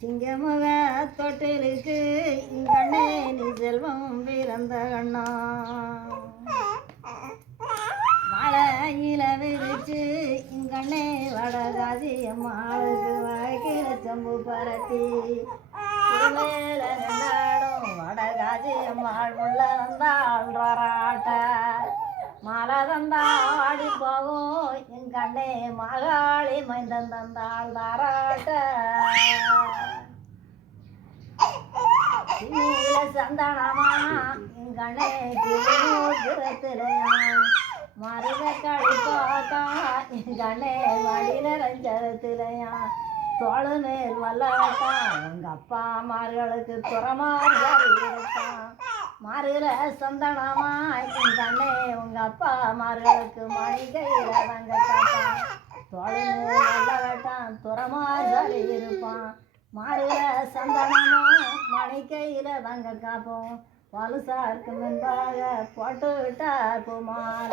சிங்கமுக தொட்டிலுக்கு இங்கண்ணே நீ செல்வம் பிறந்த கண்ணா மழையில விரிச்சு இங்கண்ணே வடகாதி அம்மாளுக்கு வாய்க்கிற சம்பு பரத்தி மேல நின்றாடும் வடகாதி அம்மாள் உள்ள வந்தாள்றாட்ட மலை தந்தா ஆடி போகும் எங்கண்ணே மகாளி மைந்தன் தந்தாள் தாராட்ட நீல சந்தனமா எங்கண்ணே கிரத்திலையா மருத கழிப்பாக்கா எங்கண்ணே வடியில ரஞ்சத்திலையா தோளு மேல் வல்லவட்டா உங்க அப்பா மார்களுக்கு புறமாறுகள் இருப்பான் மாறுகிற சந்தனமா எங்கண்ணே உங்க அப்பா மார்களுக்கு மணிகையில தங்க காட்டான் தோளு மேல் வல்லவட்டான் புறமாறுகள் இருப்பான் மாறுகிற சந்தனமா மணிக்கையில தங்க காப்போம் பலுசாருக்கு முன்பாக போட்டு விட்டார் குமார